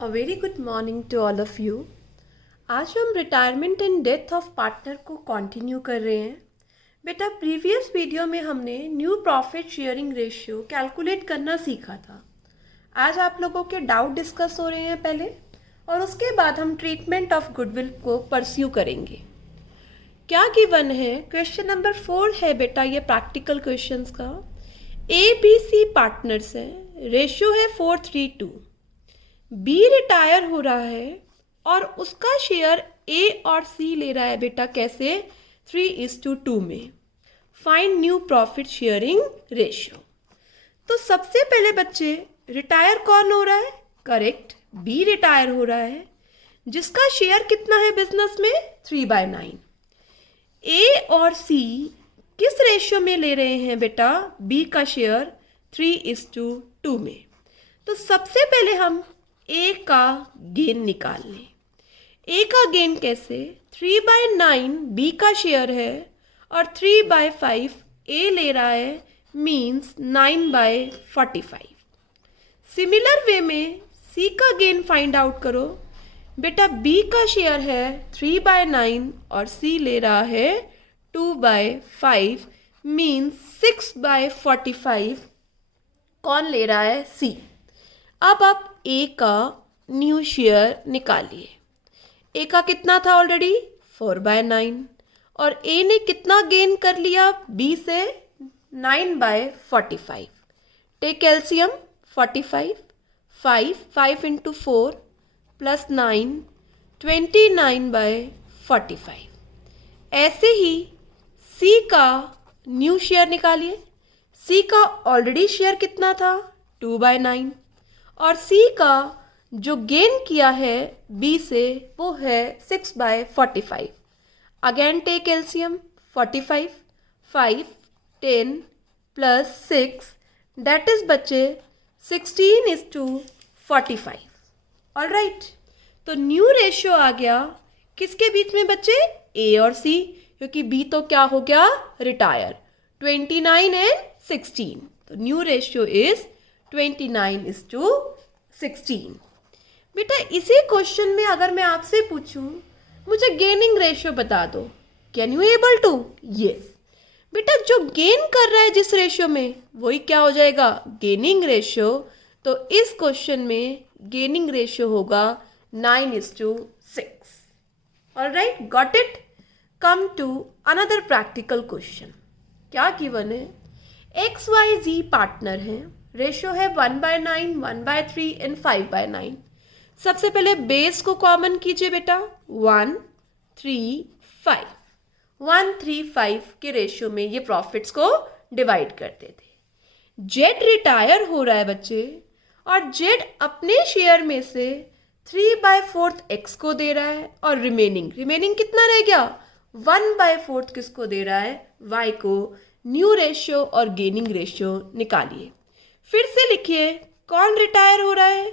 A very good morning to all of you. आज हम retirement and death of partner को continue कर रहे हैं। बेटा, प्रीवियस वीडियो में हमने new profit sharing ratio calculate करना सीखा था। आज आप लोगों के डाउट डिस्कस हो रहे हैं पहले, और उसके बाद हम ट्रीटमेंट ऑफ गुडविल को परस्यू करेंगे। क्या गिवन है? क्वेश्चन नंबर 4 है बेटा, ये प्रैक्टिकल क्वेश्चंस का। ए बी सी पार्टनर्स हैं, रेशियो है 4:3:2। बी रिटायर हो रहा है और उसका शेयर ए और सी ले रहा है बेटा, कैसे? 3:2 में। Find new profit sharing ratio. तो सबसे पहले बच्चे, रिटायर कौन हो रहा है? करेक्ट, बी रिटायर हो रहा है, जिसका शेयर कितना है बिजनेस में? 3/9। ए और सी किस रेशियो में ले रहे हैं बेटा? बी का शेयर 3:2 में। तो सबसे पहले हम ए का गेन निकाल लें। ए का गेन कैसे? 3/9 बी का शेयर है और 3/5 ए ले रहा है, मीन्स 9/45। सिमिलर वे में सी का गेन फाइंड आउट करो। बेटा, बी का शेयर है 3/9 और सी ले रहा है 2/5, मीन्स 6/45 कौन ले रहा है? सी। अब आप ए का न्यू शेयर निकालिए। ए का कितना था ऑलरेडी? 4/9, और ए ने कितना गेन कर लिया बी से? 9/45। Take LCM 45, 5 into 4 plus 9, 29/45। ऐसे ही सी का न्यू शेयर निकालिए। सी का ऑलरेडी शेयर कितना था? 2/9, और सी का जो गेन किया है बी से वो है 6/45। Again take LCM 45, 5, 10 plus 6, that is बच्चे 16:45। ऑल राइट, तो न्यू रेशियो आ गया किसके बीच में बच्चे? ए और सी, क्योंकि बी तो क्या हो गया? रिटायर। 29 एंड 16, तो न्यू रेशियो इज 29:16। बेटा, इसी क्वेश्चन में अगर मैं आपसे पूछूं मुझे गेनिंग रेशियो बता दो, can you able to? Yes बेटा, जो गेन कर रहा है जिस रेशियो में वही क्या हो जाएगा? Gaining ratio. तो इस क्वेश्चन में गेनिंग रेशियो होगा 9:6। All right, got it. Come to another practical question. क्या गिवन है? XYZ पार्टनर हैं, रेशियो है 1/9, 1/3 एंड 5/9। सबसे पहले बेस को कॉमन कीजिए बेटा। 1, 3, 5। 1, 3, 5 के रेशियो में ये प्रॉफिट्स को डिवाइड करते थे। जेड रिटायर हो रहा है बच्चे, और जेड अपने शेयर में से 3/4 एक्स को दे रहा है, और रिमेनिंग कितना रह गया? 1/4 किसको दे रहा है? वाई को। न्यू रेशियो और गेनिंग रेशियो निकालिए। फिर से लिखिए, कौन रिटायर हो रहा है?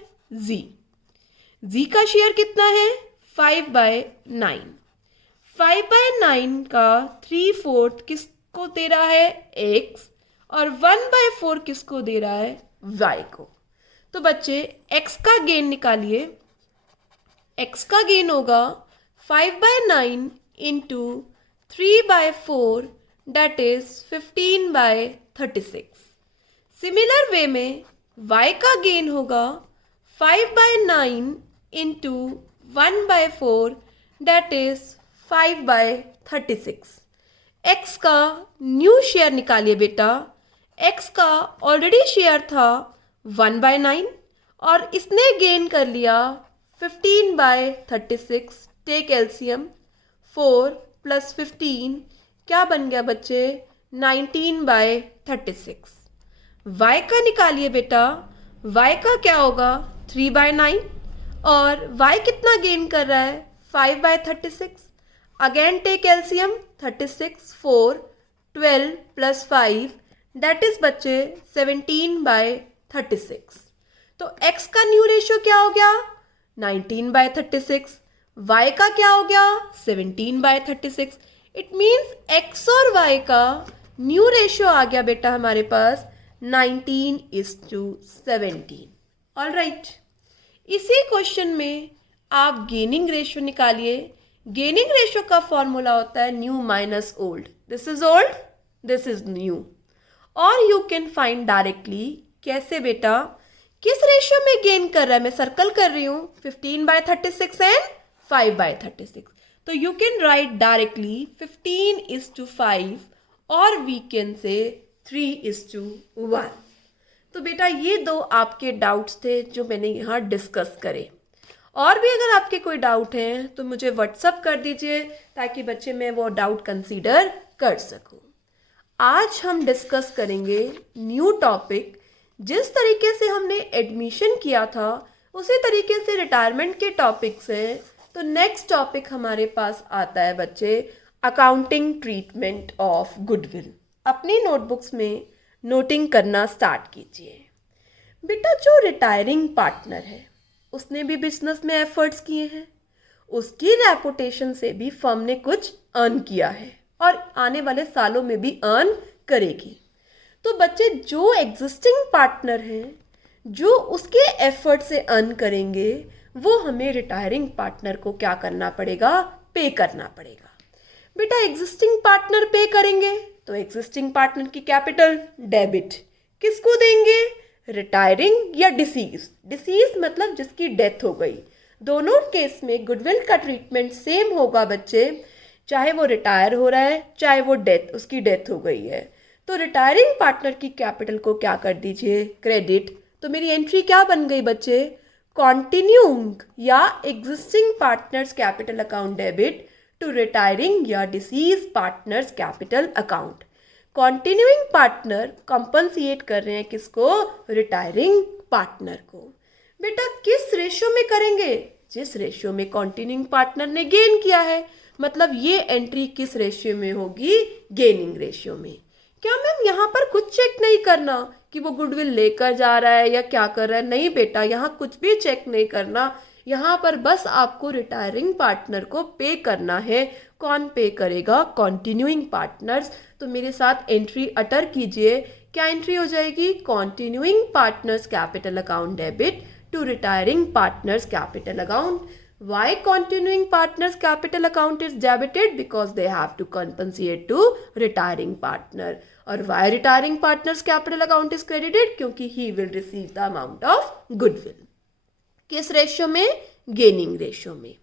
जी का शेयर कितना है? 5/9। 5/9 का 3/4 किसको दे रहा है? एक्स, और 1/4 किसको दे रहा है? वाई को। तो बच्चे एक्स का गेन निकालिए। एक्स का गेन होगा 5/9 into 3/4, that is 15/36। Similar way में y का गेन होगा 5/9 इंटू 1/4, दैट इज 5/36। x का न्यू शेयर निकालिए बेटा। x का ऑलरेडी शेयर था 1/9, और इसने गेन कर लिया 15/36। टेक एलसीएम 4 प्लस 15 क्या बन गया बच्चे? 19/36। y का निकालिए बेटा। y का क्या होगा? 3/9, और y कितना गेन कर रहा है? 5/36। Again take LCM 36, 4, 12 plus 5, that is बच्चे 17/36। तो x का न्यू रेशियो क्या हो गया? 19/36। y का क्या हो गया? 17/36। इट मीन्स x और y का न्यू रेशियो आ गया बेटा हमारे पास 19:17। ऑल राइट, इसी क्वेश्चन में आप गेनिंग रेशियो निकालिए। गेनिंग रेशियो का फॉर्मूला होता है new minus old. This is old, this is new. और यू कैन फाइंड डायरेक्टली। कैसे बेटा? किस रेशियो में गेन कर रहा है? मैं सर्कल कर रही हूँ 15/36 एंड 5/36। तो यू कैन राइट डायरेक्टली 15:5 और वी कैन से 3:1। तो बेटा ये दो आपके डाउट्स थे जो मैंने यहाँ डिस्कस करे। और भी अगर आपके कोई डाउट हैं तो मुझे व्हाट्सअप कर दीजिए ताकि बच्चे मैं वो डाउट कंसीडर कर सकूँ। आज हम डिस्कस करेंगे न्यू टॉपिक। जिस तरीके से हमने एडमिशन किया था उसी तरीके से रिटायरमेंट के टॉपिक्स हैं। तो नेक्स्ट टॉपिक हमारे पास आता है बच्चे अकाउंटिंग ट्रीटमेंट ऑफ गुडविल। अपनी नोटबुक्स में नोटिंग करना स्टार्ट कीजिए। बेटा जो रिटायरिंग पार्टनर है उसने भी बिजनेस में एफर्ट्स किए हैं, उसकी रेपुटेशन से भी फर्म ने कुछ अर्न किया है और आने वाले सालों में भी अर्न करेगी। तो बच्चे जो एग्जिस्टिंग पार्टनर हैं जो उसके एफर्ट से अर्न करेंगे वो हमें रिटायरिंग पार्टनर को क्या करना पड़ेगा? पे करना पड़ेगा। बेटा एग्जिस्टिंग पार्टनर पे करेंगे तो एग्जिस्टिंग पार्टनर की कैपिटल डेबिट किसको देंगे? रिटायरिंग या डिसीज। डिसीज मतलब जिसकी डेथ हो गई। दोनों केस में गुडविल का ट्रीटमेंट सेम होगा बच्चे, चाहे वो रिटायर हो रहा है चाहे वो उसकी डेथ हो गई है। तो रिटायरिंग पार्टनर की कैपिटल को क्या कर दीजिए? क्रेडिट। तो मेरी एंट्री क्या बन गई बच्चे? कॉन्टिन्यूइंग या existing partners capital account debit to retiring या deceased partners capital account. Continuing partner compensate कर रहे हैं किसको? रिटायरिंग पार्टनर को। बेटा किस रेशियो में करेंगे? जिस रेशियो में कॉन्टिन्यूइंग पार्टनर ने गेन किया है। मतलब ये एंट्री किस रेशियो में होगी? गेनिंग रेशियो में। क्या मैम यहाँ पर कुछ चेक नहीं करना कि वो गुडविल लेकर जा रहा है या क्या कर रहा है? नहीं बेटा, यहाँ कुछ भी चेक नहीं करना। यहाँ पर बस आपको रिटायरिंग पार्टनर को पे करना है। कौन पे करेगा? Continuing partners. तो मेरे साथ एंट्री अटर कीजिए। क्या एंट्री हो जाएगी? Continuing partners capital account debit to retiring partners capital account. Why continuing partners capital account is debited? Because they have to compensate to retiring partner. और why retiring partners capital account is credited? क्योंकि he will receive the amount of goodwill. किस ratio में? Gaining ratio में।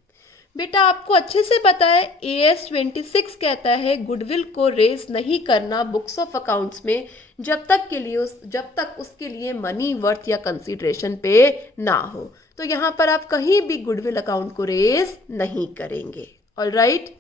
बेटा आपको अच्छे से पता है AS 26 कहता है गुडविल को रेज नहीं करना बुक्स ऑफ अकाउंट्स में जब तक उसके लिए मनी वर्थ या कंसीडरेशन पे ना हो। तो यहाँ पर आप कहीं भी गुडविल अकाउंट को रेज नहीं करेंगे। ऑलराइट।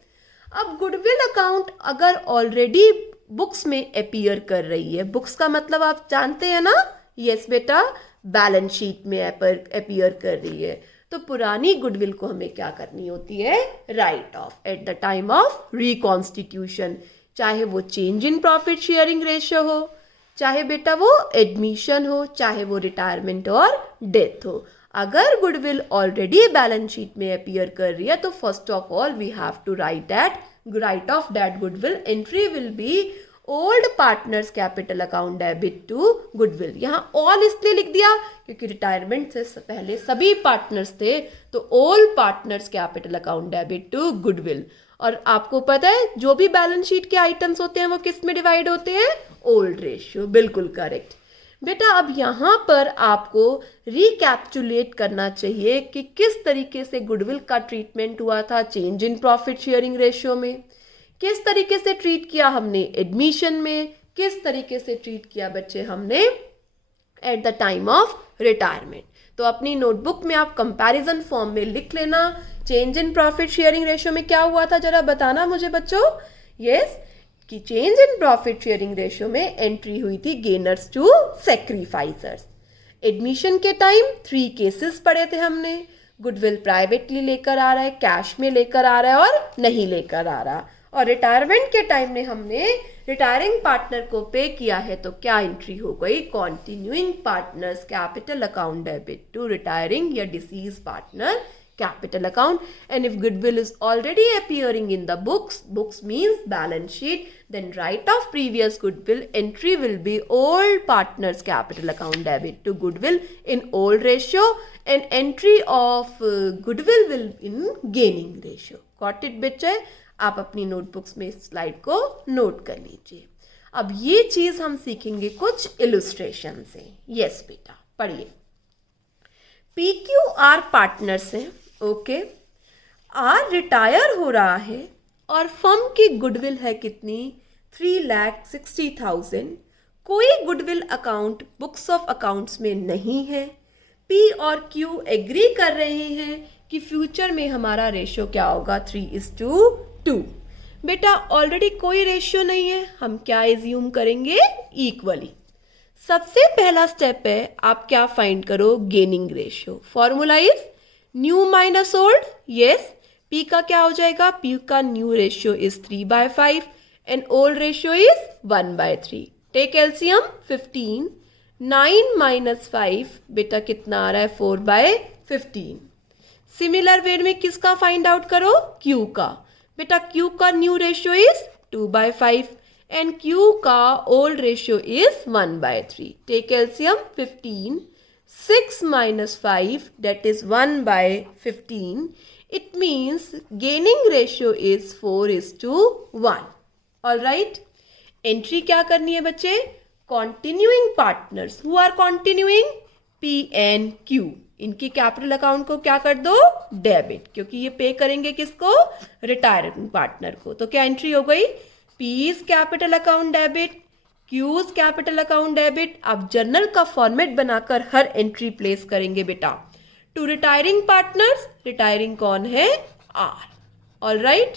अब गुडविल अकाउंट अगर ऑलरेडी बुक्स में अपीयर कर रही है, बुक्स का मतलब आप जानते हैं ना? यस बेटा, बैलेंस शीट में अपीयर कर रही है। तो पुरानी गुडविल को हमें क्या करनी होती है? Right of eight the time of reconstitution. चाहे वो change in profit sharing ratio हो, चाहे बेटा वो एडमिशन हो, चाहे वो रिटायरमेंट और डेथ हो। अगर गुडविल ऑलरेडी बैलेंस शीट में अपीयर कर रही है तो first of all we have to write off that goodwill. Entry will be old partners capital account debit to goodwill. यहाँ ऑल इसलिए लिख दिया क्योंकि रिटायरमेंट से पहले सभी पार्टनर्स थे। तो old partners capital account debit to goodwill. और आपको पता है जो भी बैलेंस शीट के आइटम्स होते हैं वो किस में डिवाइड होते हैं? Old ratio. बिल्कुल करेक्ट। बेटा अब यहाँ पर आपको रिकैप्चुलेट करना चाहिए कि किस तरीके से गुडविल का ट्रीटमेंट हुआ था change in profit sharing ratio में, किस तरीके से ट्रीट किया हमने एडमिशन में, किस तरीके से ट्रीट किया बच्चे हमने eight the time of retirement. तो अपनी नोटबुक में आप कंपैरिजन फॉर्म में लिख लेना change in profit sharing ratio में क्या हुआ था, जरा बताना मुझे बच्चों। यस, कि change in profit sharing ratio में एंट्री हुई थी गेनर्स टू सेक्रीफाइसर्स। एडमिशन के टाइम 3 केसेस पढ़े थे हमने। गुडविल प्राइवेटली लेकर आ रहा है, कैश में लेकर आ रहा है और नहीं लेकर आ रहा। और रिटायरमेंट के टाइम में हमने रिटायरिंग पार्टनर को पे किया है तो क्या एंट्री हो गई? Continuing partners capital account debit to retiring या deceased partner capital account, and if goodwill is already appearing in the books means balance sheet, then write off previous goodwill entry will be old partners capital account debit to goodwill in old ratio, and entry of goodwill will in gaining ratio. Got it बच्चे? आप अपनी notebooks में इस slide को note कर लीजिए. अब ये चीज हम सीखेंगे कुछ इलस्ट्रेशन से. यस बेटा पढ़िए. PQR पार्टनर्स हैं. ओके. आर रिटायर हो रहा है और फर्म की गुडविल है कितनी? 3,60,000. कोई goodwill account books of accounts में नहीं है. P और Q एग्री कर रहे हैं कि फ्यूचर में हमारा रेशियो क्या होगा? 3:2. बेटा ऑलरेडी कोई रेशियो नहीं है, हम क्या एज्यूम करेंगे? इक्वली. सबसे पहला स्टेप है, आप क्या फाइंड करो? Gaining ratio. Formula is new minus old. Yes. P का क्या हो जाएगा? P का new ratio is 3/5 and old ratio is 1/3. Take LCM 15. 9 - 5 बेटा कितना आ रहा है? 4/15. सिमिलर वे में किसका फाइंड आउट करो? Q का. बेटा Q का new ratio is 2/5 and Q का old ratio is 1/3. Take LCM 15. 6 - 5 that is 1/15. It means gaining ratio is 4:1. All right. Entry क्या करनी है बच्चे? Continuing partners. Who are continuing? P and Q. इनकी कैपिटल अकाउंट को क्या कर दो? डेबिट, क्योंकि ये पे करेंगे किसको? रिटायरिंग पार्टनर को. तो क्या एंट्री हो गई? P's capital account debit, Q's capital account debit. आप जर्नल का फॉर्मेट बनाकर हर एंट्री प्लेस करेंगे बेटा. To retiring partners. रिटायरिंग कौन है? R. All right.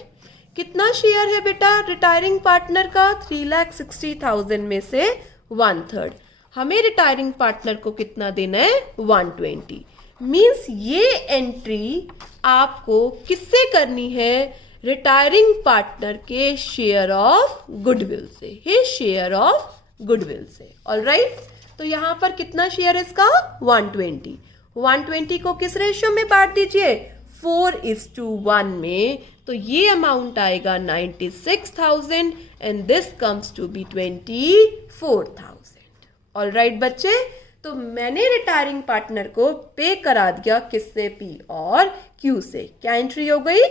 कितना शेयर है बेटा रिटायरिंग पार्टनर का? 3,60,000 में से 1/3. हमें रिटायरिंग पार्टनर को कितना देना है? 120. मीन्स ये एंट्री आपको किससे करनी है? रिटायरिंग पार्टनर के शेयर ऑफ गुडविल से. ही शेयर ऑफ गुडविल से. All right. तो यहां पर कितना शेयर है इसका? 120. 120 को किस रेशियो में बांट दीजिए? 4:1 में. तो ये अमाउंट आएगा 96,000 and this comes to be 24,000. All right बच्चे. तो मैंने रिटायरिंग पार्टनर को पे करा दिया किससे? P और Q से. क्या एंट्री हो गई?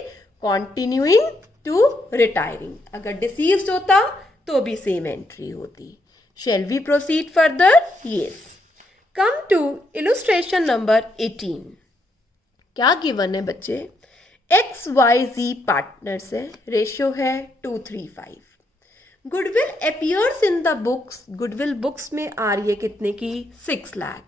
Continuing to retiring. अगर डिसीज्ड होता तो भी सेम एंट्री होती. Shall we proceed further? Yes. Come to illustration number 18. क्या गिवन है बच्चे? XYZ पार्टनर्स है. रेशियो है 2:3:5. Goodwill appears in the books. Goodwill books में आ रही है कितने की? 6 लाख.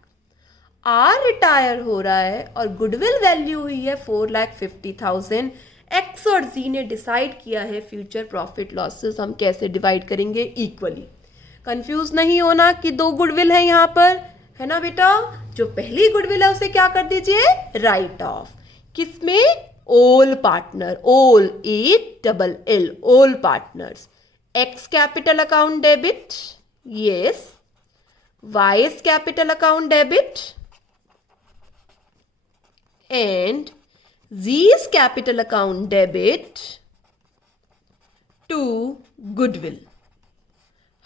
आर रिटायर हो रहा है और गुडविल वैल्यू हुई है 4,50,000. एक्स और जी ने डिसाइड किया है फ्यूचर प्रॉफिट लॉसेस हम कैसे डिवाइड करेंगे? इक्वली. कंफ्यूज नहीं होना कि दो गुडविल है यहाँ पर, है ना बेटा? जो पहली गुडविल है उसे क्या कर दीजिए? Write off. किसमें? All partner. All ALL. All partners. X capital account debit. Yes. Y's capital account debit and Z's capital account debit to goodwill.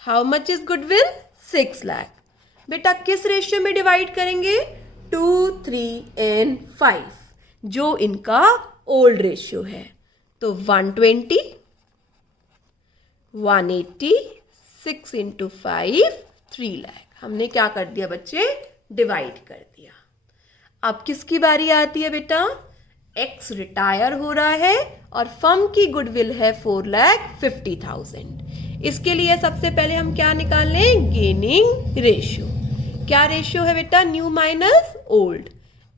How much is goodwill? 6 lakh. बेटा किस रेशियो में डिवाइड करेंगे? 2, 3 and 5 जो इनका old ratio है. तो 120, 180, 6 × 5 3 लाख. हमने क्या कर दिया बच्चे? डिवाइड कर दिया. अब किसकी बारी आती है बेटा? एक्स रिटायर हो रहा है और फर्म की गुडविल है 4,50,000. इसके लिए सबसे पहले हम क्या निकाल लें? Gaining ratio. क्या रेशियो है बेटा? New minus old.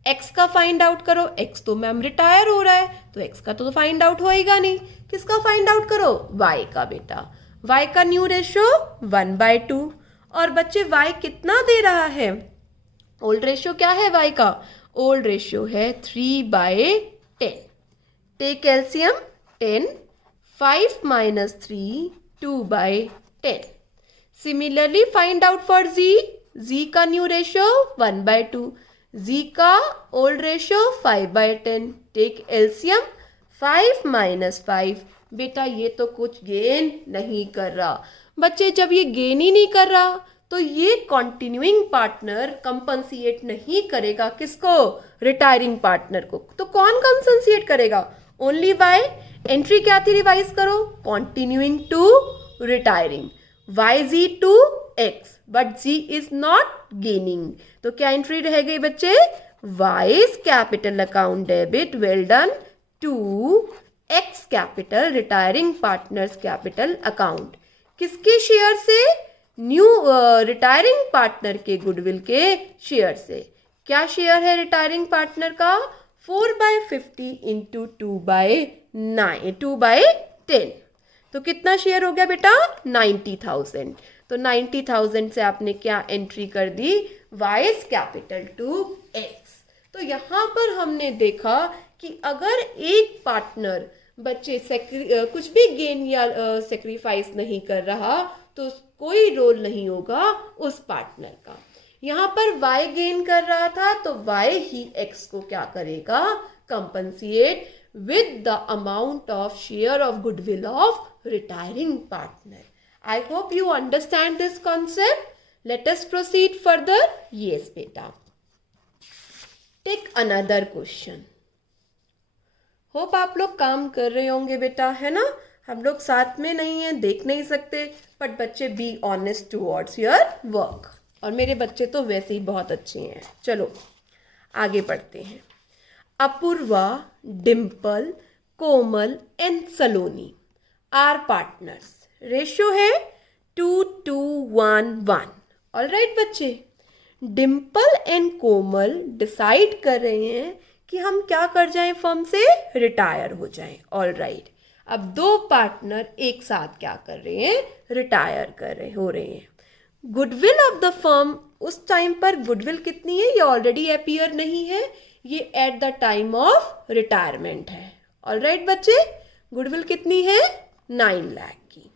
एक्स का फाइंड आउट करो. एक्स तो मैम रिटायर हो रहा है तो एक्स का तो फाइंड आउट होएगा नहीं. किसका फाइंड आउट करो? वाई का बेटा. वाई का न्यू रेशियो 1/2. और बच्चे वाई कितना दे रहा है? ओल्ड रेशियो क्या है वाई का? ओल्ड रेशियो है 3/10. Take LCM 10. 5 - 3 2/10. Similarly find out for G. G का न्यू रेशियो 1/2. जी का ओल्ड रेशियो 5/10, टेक एलसीएम 5 - 5। बेटा ये तो कुछ गेन नहीं कर रहा। बच्चे जब ये गेन ही नहीं कर रहा तो ये कॉन्टिन्यूइंग पार्टनर कंपनसिएट नहीं करेगा किसको, रिटायरिंग पार्टनर को। तो कौन कंपनसिएट करेगा, ओनली बाय एंट्री क्या थी, रिवाइज करो, continuing to retiring, YG to X, but G is not gaining. तो क्या एंट्री रह गई बच्चे, Y's capital account debit well done to X capital retiring partners capital account. किसके शेयर से, न्यू रिटायरिंग पार्टनर के गुडविल के शेयर से। क्या शेयर है रिटायरिंग पार्टनर का, 4/50 इंटू 2/10। तो कितना शेयर हो गया बेटा, 90,000। तो 90,000 से आपने क्या एंट्री कर दी, वाइज कैपिटल टू X। तो यहाँ पर हमने देखा कि अगर एक पार्टनर बच्चे कुछ भी गेन या सेक्रीफाइस नहीं कर रहा तो कोई रोल नहीं होगा उस पार्टनर का। यहाँ पर Y गेन कर रहा था तो Y ही X को क्या करेगा, कंपनसिएट with the amount of share of goodwill of retiring partner. I hope you understand this concept. Let us proceed further. Yes, beta. Take another question. Hope आप लोग काम कर रहे होंगे बेटा, है ना। हम लोग साथ में नहीं हैं, देख नहीं सकते, बट बच्चे be honest towards your work. और मेरे बच्चे तो वैसे ही बहुत अच्छे हैं। चलो आगे बढ़ते हैं। Apurva, Dimple, Komal and Saloni are partners. Ratio है 2:1:1। ऑल राइट बच्चे, डिम्पल एंड कोमल डिसाइड कर रहे हैं कि हम क्या कर जाएं, फर्म से रिटायर हो जाएं। ऑल राइट, अब दो पार्टनर एक साथ क्या कर रहे हैं, रिटायर हो रहे हैं। गुडविल ऑफ द फर्म, उस टाइम पर गुडविल कितनी है, ये ऑलरेडी अपीयर नहीं है, ये at the time of retirement है। ऑल राइट बच्चे, गुडविल कितनी है, 9 लाख की।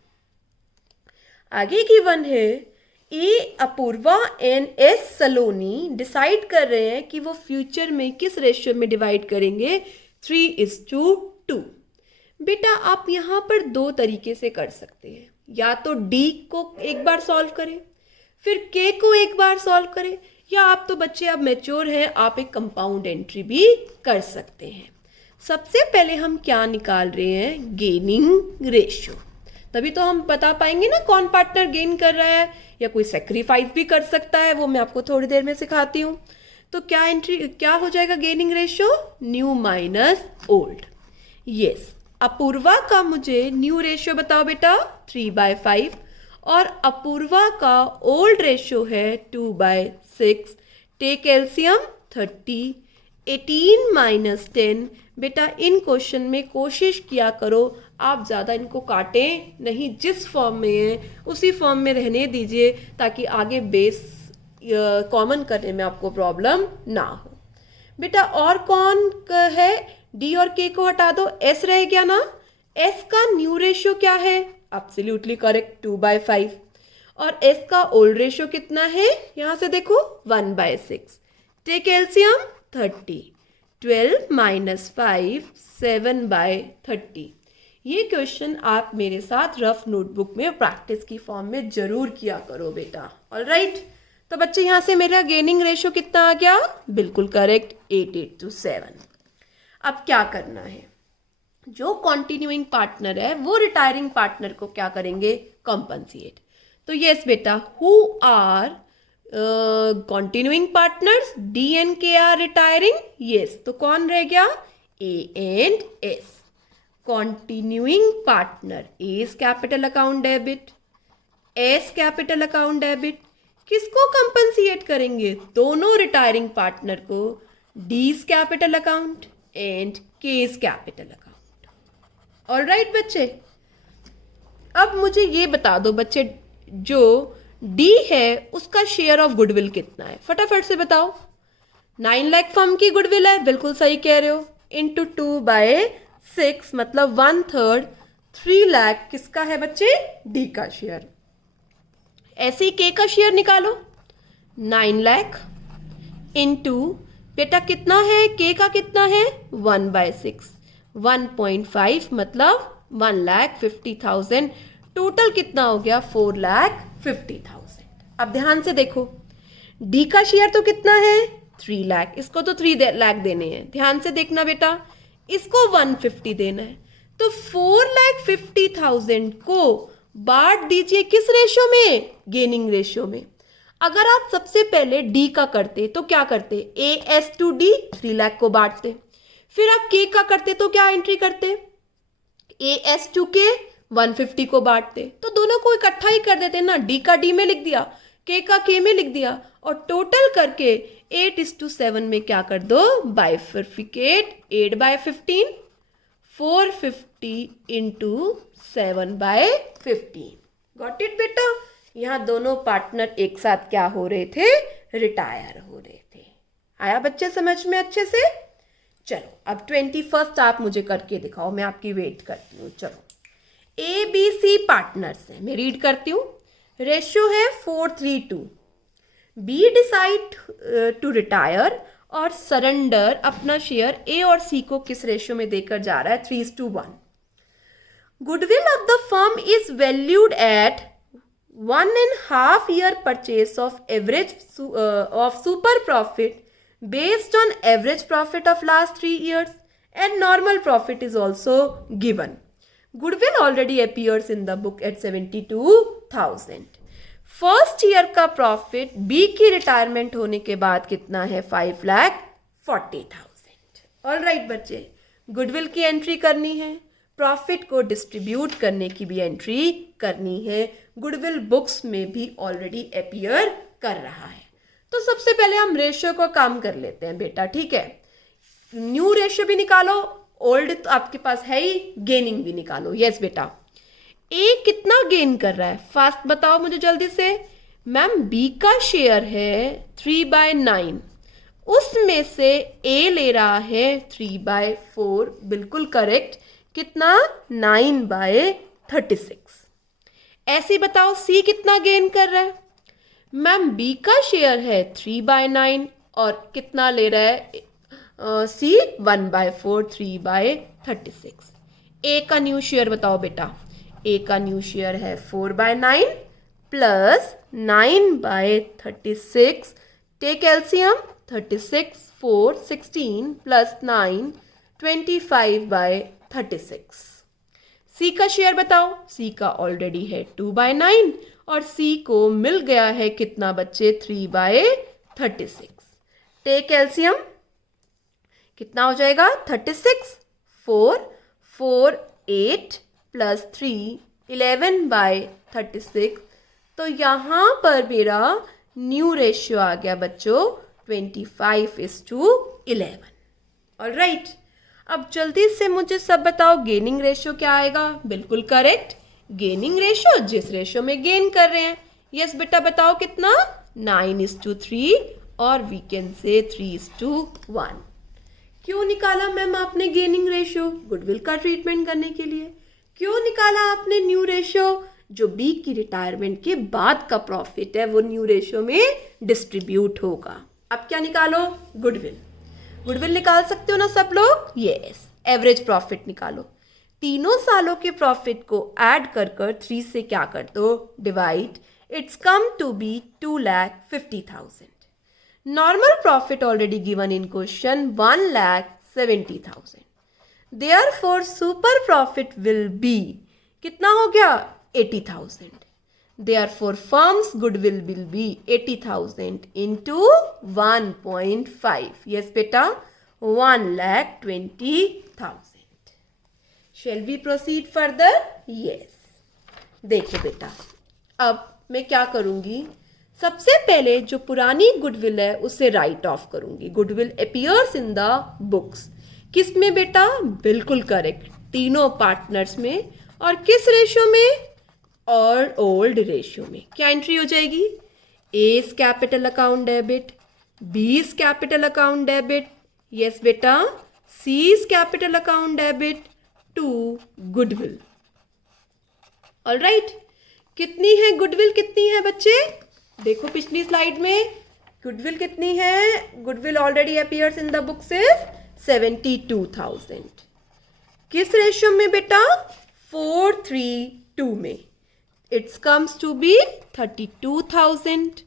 आगे की वन है, A Apurva and S Saloni decide कर रहे हैं कि वो फ्यूचर में किस रेशियो में डिवाइड करेंगे, 3:2। बेटा आप यहाँ पर दो तरीके से कर सकते हैं, या तो डी को एक बार सॉल्व करें, फिर के को एक बार सॉल्व करें, या आप तो बच्चे अब मैच्योर हैं, आप एक कंपाउंड एंट्री भी कर सकते हैं। सबसे पहले हम क्या निकाल रहे हैं, गेनिंग रेशियो। तभी तो हम बता पाएंगे ना कौन पार्टनर गेन कर रहा है, या कोई सेक्रीफाइस भी कर सकता है, वो मैं आपको थोड़ी देर में सिखाती हूँ। तो क्या हो जाएगा gaining ratio, new minus old. Yes, Apurva का मुझे न्यू रेशियो बताओ बेटा, 3/5, और अपूर्वा का ओल्ड रेशियो है 2/6। Take LCM 30, 18 - 10। बेटा इन क्वेश्चन में कोशिश किया करो आप ज़्यादा इनको काटें नहीं, जिस फॉर्म में है उसी फॉर्म में रहने दीजिए, ताकि आगे बेस कॉमन करने में आपको प्रॉब्लम ना हो। बेटा और कौन है, डी और के को हटा दो, एस रह गया ना। एस का न्यू रेशियो क्या है, एब्सोल्युटली करेक्ट, 2/5। और एस का ओल्ड रेशियो कितना है, यहाँ से देखो 1/6। Take LCM 30, 12 - 5, 7/30। ये क्वेश्चन आप मेरे साथ रफ नोटबुक में प्रैक्टिस की फॉर्म में जरूर किया करो बेटा। ऑल राइट, तो बच्चे यहाँ से मेरा गेनिंग रेशियो कितना आ गया, बिल्कुल करेक्ट, 8:7। अब क्या करना है, जो कॉन्टिन्यूइंग पार्टनर है वो रिटायरिंग पार्टनर को क्या करेंगे, कंपनसिएट। तो यस बेटा, who are continuing partners, D and K are retiring. Yes, तो कौन रह गया, A and S. Continuing partner, S capital account debit, S capital account debit. किसको कंपनसिएट करेंगे, दोनों रिटायरिंग पार्टनर को, D's capital account and K's capital account. All right बच्चे, अब मुझे ये बता दो बच्चे, जो डी है उसका शेयर ऑफ गुडविल कितना है, फटाफट से बताओ। 9 लाख फर्म की गुडविल है, बिल्कुल सही कह रहे हो, इंटू 2/6 मतलब 1/3, 3 लाख किसका है बच्चे, डी का शेयर। ऐसे ही के का शेयर निकालो, 9 लाख इंटू बेटा कितना है, के का कितना है 1/6, 1.5 मतलब 1,50,000, टोटल कितना हो गया 4,50,000। अब ध्यान से देखो, डी का शेयर तो कितना है 3 लाख, इसको तो 3 लाख देने हैं, ध्यान से देखना बेटा, इसको 150 देना है, तो 4,50,000 को बांट दीजिए किस रेशो में, गेनिंग रेशो में। अगर आप सबसे पहले डी का करते तो क्या करते, A S to D 3 lakh को बांटते, फिर आप के का करते तो क्या एंट्री करते, ए एस टू के 150 को बांटते, तो दोनों को इकट्ठा ही कर देते ना, डी का डी में लिख दिया, के का के में लिख दिया, और टोटल करके 8:7 में क्या कर दो, बाइफरफिकेट 8/15, 450 इंटू 7/15। गॉट इट बेटा। यहाँ दोनों पार्टनर एक साथ क्या हो रहे थे, रिटायर हो रहे थे। आया बच्चे समझ में अच्छे से। चलो अब 21 आप मुझे करके दिखाओ, मैं आपकी वेट करती हूँ। चलो ए बी सी पार्टनर्स हैं, मैं रीड करती हूँ। रेशियो है 4:3:2। बी डिसाइड टू रिटायर और सरेंडर अपना शेयर ए और सी को किस रेशियो में देकर जा रहा है, 3:1। Goodwill of the firm is valued at 1.5 year purchase of average of super profit based on average profit of last 3 years, and normal profit is also given. Goodwill already appears in the book at 72,000. First year का profit B की retirement होने के बाद कितना है, 5,40,000। All right बच्चे, goodwill की entry करनी है, प्रॉफिट को डिस्ट्रीब्यूट करने की भी एंट्री करनी है, गुडविल बुक्स में भी ऑलरेडी अपीयर कर रहा है। तो सबसे पहले हम रेशियो को काम कर लेते हैं बेटा, ठीक है। न्यू रेशियो भी निकालो, ओल्ड तो आपके पास है ही, गेनिंग भी निकालो। यस बेटा, ए कितना गेन कर रहा है, फास्ट बताओ मुझे जल्दी से। मैम बी का शेयर है 3/9, उसमें से ए ले रहा है 3/4, बिल्कुल करेक्ट। कितना, 9/36। ऐसे बताओ सी कितना गेन कर रहा है। मैम बी का शेयर है 3/9 और कितना ले रहा है सी, 1/4, 3/36। ए का न्यू शेयर बताओ बेटा। ए का न्यू शेयर है 4/9 प्लस 9/36, टेक एलसीएम, 36 4 16 प्लस 9 25/36। सी का शेयर बताओ। सी का ऑलरेडी है 2/9 और सी को मिल गया है कितना बच्चे, 3/36। टेक एलसीएम, कितना हो जाएगा, 36 4 4 8 प्लस 3 11/36। तो यहाँ पर मेरा न्यू रेशियो आ गया बच्चों 25:11। ऑलराइट, अब जल्दी से मुझे सब बताओ गेनिंग रेशियो क्या आएगा। बिल्कुल करेक्ट, गेनिंग रेशियो जिस रेशियो में गेन कर रहे हैं। यस बेटा बताओ कितना, 9:3 और वी कैन से 3:1। क्यों निकाला मैम आपने गेनिंग रेशियो, गुडविल का ट्रीटमेंट करने के लिए। क्यों निकाला आपने न्यू रेशियो, जो बी की रिटायरमेंट के बाद का प्रॉफिट है वो न्यू रेशियो में डिस्ट्रीब्यूट होगा। अब क्या निकालो, गुडविल। गुडविल निकाल सकते हो ना सब लोग। यस, एवरेज प्रॉफिट निकालो। तीनों सालों के प्रॉफिट को ऐड कर 3 से क्या कर दो, divide. It's come to be 2,50,000। Normal profit already given in question 1,70,000। Therefore super profit will be, कितना हो गया, 80,000। Therefore, firm's goodwill will be 80,000 into 1.5. Yes, beta, 1,20,000. Shall we proceed further? Yes. देखो बेटा, अब मैं क्या करूँगी, सबसे पहले जो पुरानी गुडविल है उसे राइट ऑफ करूँगी। Goodwill appears in the books. किस में बेटा, बिल्कुल करेक्ट, तीनों पार्टनर्स में। और किस रेशियो में, और ओल्ड रेशियो में। क्या एंट्री हो जाएगी, S capital account debit, B's capital account debit, yes बेटा, C's capital account debit to goodwill. Alright, कितनी है गुडविल, कितनी है बच्चे, देखो पिछली स्लाइड में गुडविल कितनी है? Goodwill already appears in the books is 72,000. किस रेशियो में बेटा? 4:3:2 में. It's comes to be 32,000,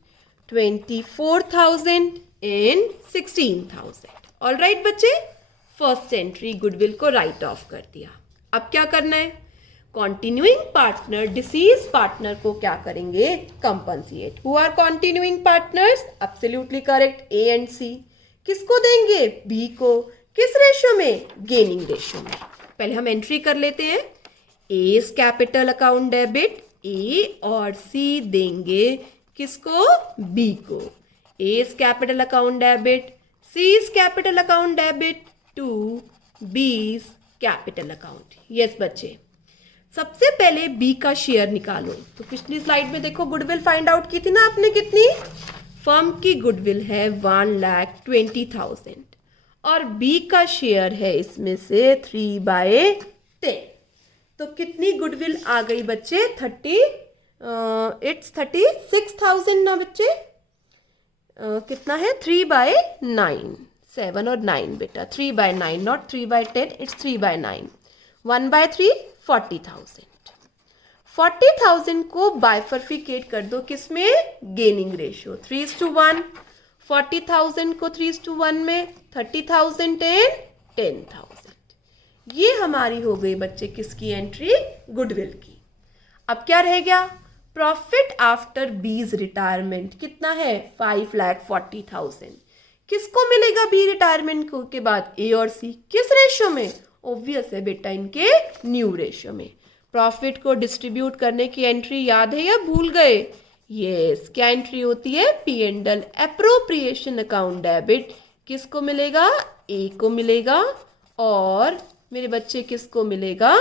24,000 and 16,000. All right बच्चे, फर्स्ट एंट्री गुडविल को राइट ऑफ कर दिया. अब क्या करना है? कॉन्टिन्यूइंग पार्टनर डिसीज पार्टनर को क्या करेंगे? Compensate. Who are continuing partners? Absolutely correct, A and C. किसको देंगे? बी को. किस रेशियो में? गेनिंग रेशियो में. पहले हम एंट्री कर लेते हैं. A's capital account debit, A और सी देंगे किसको? बी को. A's capital account debit, C's capital account debit to B's capital account. Yes बच्चे, सबसे पहले बी का शेयर निकालो. तो पिछली स्लाइड में देखो गुडविल फाइंड आउट की थी ना आपने कितनी? फर्म की गुडविल है 1,20,000 और बी का शेयर है इसमें से 3/10. तो कितनी गुडविल आ गई बच्चे? 36,000 ना बच्चे. कितना है? 3/9. 7 और 9 बेटा. 3/9 नॉट 3/10, इट्स 3/9. 1/3 40,000. 40,000 को बाइफर्फिकेट कर दो किसमें? Gaining ratio 3:1. 40,000 को 3:1 में 30,000 एंड 10,000. ये हमारी हो गई बच्चे किसकी एंट्री? गुडविल की. अब क्या रह गया? प्रॉफिट आफ्टर बीज रिटायरमेंट कितना है? 5,40,000. किसको मिलेगा बी रिटायरमेंट के बाद? ए और सी. किस रेशियो में? ऑब्वियस है बेटा इनके न्यू रेशियो में. प्रॉफिट को डिस्ट्रीब्यूट करने की एंट्री याद है या भूल गए? यस, क्या एंट्री होती है? P and L appropriation account debit. किसको मिलेगा? ए को मिलेगा. और मेरे बच्चे किसको मिलेगा?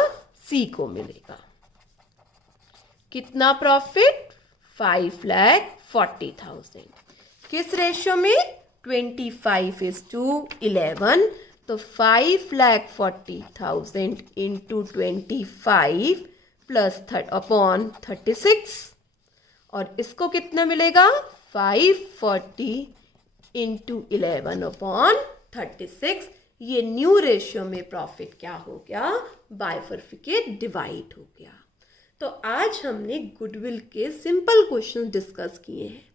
सी को मिलेगा. कितना प्रॉफिट? 5,40,000. किस रेशियो में? 25:11. तो 5,40,000 इंटू 25 प्लस अपॉन 36. और इसको कितना मिलेगा? 540 इंटू 11 अपॉन 36. ये न्यू रेशियो में प्रॉफिट क्या हो गया? बाइफर्फिकेट डिवाइड हो गया. तो आज हमने गुडविल के सिंपल क्वेश्चन डिस्कस किए हैं.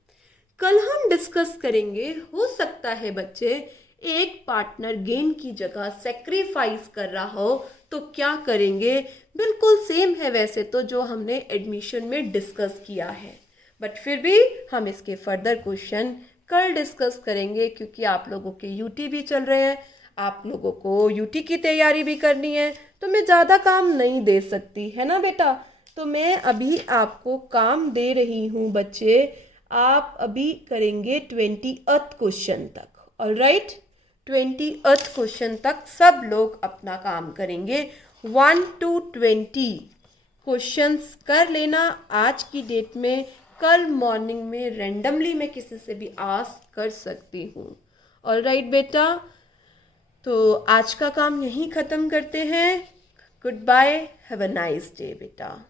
कल हम डिस्कस करेंगे, हो सकता है बच्चे एक पार्टनर गेन की जगह सेक्रीफाइस कर रहा हो तो क्या करेंगे? बिल्कुल सेम है वैसे तो जो हमने एडमिशन में डिस्कस किया है, बट फिर भी हम इसके फर्दर क्वेश्चन कल डिस्कस करेंगे क्योंकि आप लोगों के यूटी भी चल रहे हैं, आप लोगों को यूटी की तैयारी भी करनी है, तो मैं ज़्यादा काम नहीं दे सकती, है ना बेटा. तो मैं अभी आपको काम दे रही हूँ बच्चे. आप अभी करेंगे 20th क्वेश्चन तक. ऑल राइट, 20th क्वेश्चन तक सब लोग अपना काम करेंगे. 1 to 20 क्वेश्चंस कर लेना आज की डेट में. कल मॉर्निंग में रेंडमली मैं किसी से भी आस्क कर सकती हूँ. ऑल राइट बेटा, तो आज का काम यहीं ख़त्म करते हैं. Good bye, have a nice day बेटा.